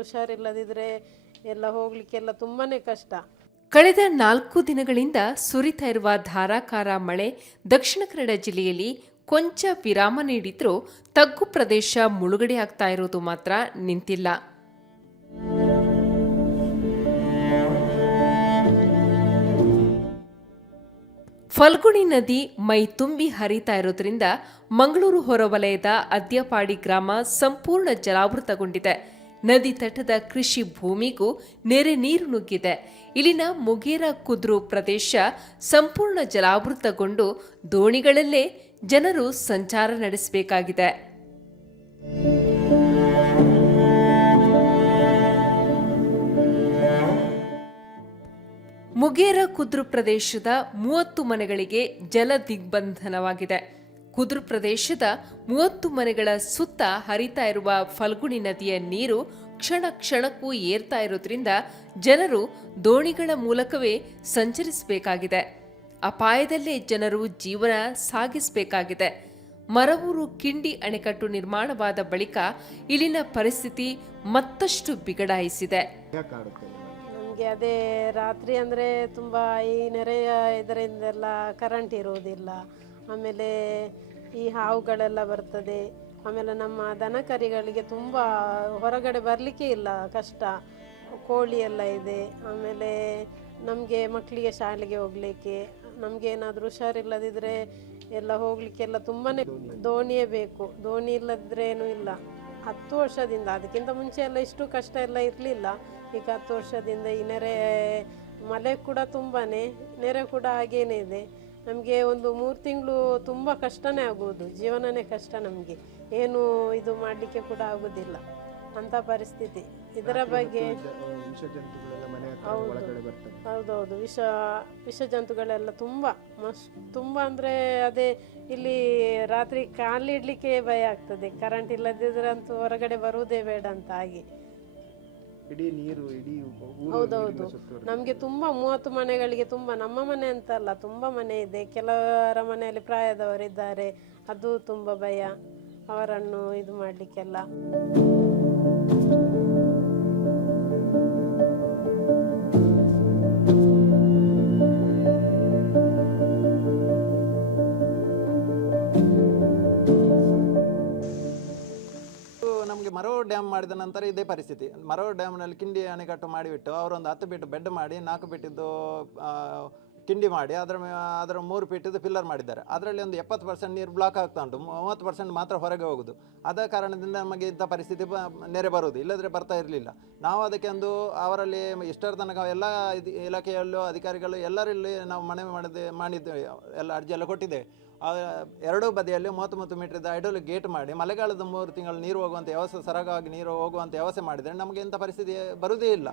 ಹುಷಾರಿಲ್ಲದಿದ್ದರೆ ಎಲ್ಲ ಹೋಗಲಿಕ್ಕೆಲ್ಲ ತುಂಬಾ ಕಷ್ಟ. ಕಳೆದ 4 ದಿನಗಳಿಂದ ಸುರಿತಾ ಇರುವ ಧಾರಾಕಾರ ಮಳೆ ದಕ್ಷಿಣ ಕನ್ನಡ ಜಿಲ್ಲೆಯಲ್ಲಿ ಕೊಂಚ ವಿರಾಮ ನೀಡಿದ್ರೂ ತಗ್ಗು ಪ್ರದೇಶ ಮುಳುಗಡೆ ಆಗ್ತಾ ಇರೋದು ಮಾತ್ರ ನಿಂತಿಲ್ಲ. ಫಲ್ಗುಣಿ ನದಿ ಮೈ ತುಂಬಿ ಹರಿತಾ ಇರೋದ್ರಿಂದ ಮಂಗಳೂರು ಹೊರವಲಯದ ಅದ್ಯಪಾಡಿ ಗ್ರಾಮ ಸಂಪೂರ್ಣ ಜಲಾವೃತಗೊಂಡಿದೆ. ನದಿ ತಟದ ಕೃಷಿ ಭೂಮಿಗೂ ನೆರೆ ನೀರು ನುಗ್ಗಿದೆ. ಇಲ್ಲಿನ ಮುಗೇರ ಕುದ್ರು ಪ್ರದೇಶ ಸಂಪೂರ್ಣ ಜಲಾವೃತಗೊಂಡು ದೋಣಿಗಳಲ್ಲೇ ಜನರು ಸಂಚಾರ ನಡೆಸಬೇಕಾಗಿದೆ. ಮುಗೇರ ಕುದ್ರು ಪ್ರದೇಶದ 30 ಮನೆಗಳಿಗೆ ಜಲ ದಿಗ್ಬಂಧನವಾಗಿದೆ. ಕುದ್ರು ಪ್ರದೇಶದ 30 ಮನೆಗಳ ಸುತ್ತ ಹರಿತಾ ಇರುವ ಫಲ್ಗುಣಿ ನದಿಯ ನೀರು ಕ್ಷಣ ಕ್ಷಣಕ್ಕೂ ಏರ್ತಾ ಇರೋದ್ರಿಂದ ಜನರು ದೋಣಿಗಳ ಮೂಲಕವೇ ಸಂಚರಿಸಬೇಕಾಗಿದೆ. ಅಪಾಯದಲ್ಲೇ ಜನರು ಜೀವನ ಸಾಗಿಸಬೇಕಾಗಿದೆ. ಮರವೂರು ಕಿಂಡಿ ಅಣೆಕಟ್ಟು ನಿರ್ಮಾಣವಾದ ಬಳಿಕ ಇಲ್ಲಿನ ಪರಿಸ್ಥಿತಿ ಮತ್ತಷ್ಟು ಬಿಗಡಾಯಿಸಿದೆ. ನಮಗೆ ಅದೇ ರಾತ್ರಿ ಅಂದರೆ ತುಂಬ ಈ ನೆರೆಯ ಇದರಿಂದೆಲ್ಲ ಕರೆಂಟ್ ಇರುವುದಿಲ್ಲ. ಆಮೇಲೆ ಈ ಹಾವುಗಳೆಲ್ಲ ಬರ್ತದೆ. ಆಮೇಲೆ ನಮ್ಮ ದನಕರಿಗಳಿಗೆ ತುಂಬ ಹೊರಗಡೆ ಬರಲಿಕ್ಕೆ ಇಲ್ಲ, ಕಷ್ಟ. ಕೋಳಿ ಎಲ್ಲ ಇದೆ. ಆಮೇಲೆ ನಮಗೆ ಮಕ್ಕಳಿಗೆ ಶಾಲೆಗೆ ಹೋಗಲಿಕ್ಕೆ, ನಮಗೆ ಏನಾದರೂ ಹುಷಾರಿಲ್ಲದಿದ್ದರೆ ಎಲ್ಲ ಹೋಗಲಿಕ್ಕೆಲ್ಲ ತುಂಬಾ ದೋಣಿಯೇ ಬೇಕು. ದೋಣಿ ಇಲ್ಲದಿದ್ರೆ ಏನೂ ಇಲ್ಲ. 10 ವರ್ಷದಿಂದ, ಅದಕ್ಕಿಂತ ಮುಂಚೆ ಎಲ್ಲ ಇಷ್ಟು ಕಷ್ಟ ಎಲ್ಲ ಇರಲಿಲ್ಲ. ಈಗ 10 ವರ್ಷದಿಂದ ಈ ನೆರೆ ಮಳೆ ಕೂಡ ತುಂಬಾ, ನೆರೆ ಕೂಡ ಹಾಗೇನೇ ಇದೆ. ನಮಗೆ ಒಂದು 3 ತಿಂಗಳು ತುಂಬ ಕಷ್ಟನೇ ಆಗುವುದು, ಜೀವನನೇ ಕಷ್ಟ. ನಮಗೆ ಏನು ಇದು ಮಾಡಲಿಕ್ಕೆ ಕೂಡ ಆಗೋದಿಲ್ಲ ಅಂಥ ಪರಿಸ್ಥಿತಿ. ಇದರ ಬಗ್ಗೆ ಹೌದೌದು, ವಿಷ ಜಂತುಗಳೆಲ್ಲ ತುಂಬ ಅಂದರೆ ಅದೇ ಇಲ್ಲಿ ರಾತ್ರಿ ಕಾಲಿಡಲಿಕ್ಕೆ ಭಯ ಆಗ್ತದೆ. ಕರೆಂಟ್ ಇಲ್ಲದಿದ್ರೆ ಅಂತೂ ಹೊರಗಡೆ ಬರುವುದೇ ಬೇಡ ಅಂತ ಹಾಗೆ. ಹೌದೌದು, ನಮಗೆ ತುಂಬ 30 ಮನೆಗಳಿಗೆ ತುಂಬ, ನಮ್ಮ ಮನೆ ಅಂತಲ್ಲ ತುಂಬ ಮನೆ ಇದೆ. ಕೆಲವರ ಮನೆಯಲ್ಲಿ ಪ್ರಾಯದವರಿದ್ದಾರೆ, ಅದು ತುಂಬ ಭಯ ಅವರನ್ನು ಇದು ಮಾಡಲಿಕ್ಕೆಲ್ಲ. ಮರವೂರು ಡ್ಯಾಮ್ ಮಾಡಿದ ನಂತರ ಇದೇ ಪರಿಸ್ಥಿತಿ. ಮರವೂರು ಡ್ಯಾಮ್ನಲ್ಲಿ ಕಿಂಡಿ ಅಣೆಕಟ್ಟು ಮಾಡಿಬಿಟ್ಟು ಅವರೊಂದು 10 ಫೀಟ್ ಬೆಡ್ ಮಾಡಿ 4 ಫೀಟಿದ್ದು ಕಿಂಡಿ ಮಾಡಿ ಅದರ 3 ಫೀಟಿದ್ದು ಪಿಲ್ಲರ್ ಮಾಡಿದ್ದಾರೆ. ಅದರಲ್ಲಿ ಒಂದು 70% ನೀರು ಬ್ಲಾಕ್ ಆಗ್ತಾ ಉಂಟು, 30% ಮಾತ್ರ ಹೊರಗೆ ಹೋಗುದು. ಆದ ಕಾರಣದಿಂದ ನಮಗೆ ಇಂಥ ಪರಿಸ್ಥಿತಿ ನೆರೆ ಬರುವುದು, ಇಲ್ಲದ್ರೆ ಬರ್ತಾ ಇರಲಿಲ್ಲ. ನಾವು ಅದಕ್ಕೆ ಒಂದು ಅವರಲ್ಲಿ ಇಷ್ಟರ ತನಕ ಎಲ್ಲ ಇಲಾಖೆಯಲ್ಲೂ ಅಧಿಕಾರಿಗಳು ಎಲ್ಲರಲ್ಲಿ ನಾವು ಮನವಿ ಮಾಡಿದ್ದೇವೆ, ಎಲ್ಲ ಅರ್ಜಿ ಎಲ್ಲ ಕೊಟ್ಟಿದ್ದೇವೆ. ಎರಡೂ ಬದಿಯಲ್ಲಿ 30 ಮೀಟರ್ ಹೈಡ್ರೋಲಿಕ್ ಗೇಟ್ ಮಾಡಿ ಮಳೆಗಾಲದ 3 ತಿಂಗಳು ನೀರು ಹೋಗುವಂಥ ವ್ಯವಸ್ಥೆ, ಸರಾಗವಾಗಿ ನೀರು ಹೋಗುವಂಥ ವ್ಯವಸ್ಥೆ ಮಾಡಿದರೆ ನಮಗೆ ಇಂಥ ಪರಿಸ್ಥಿತಿ ಬರುವುದೇ ಇಲ್ಲ.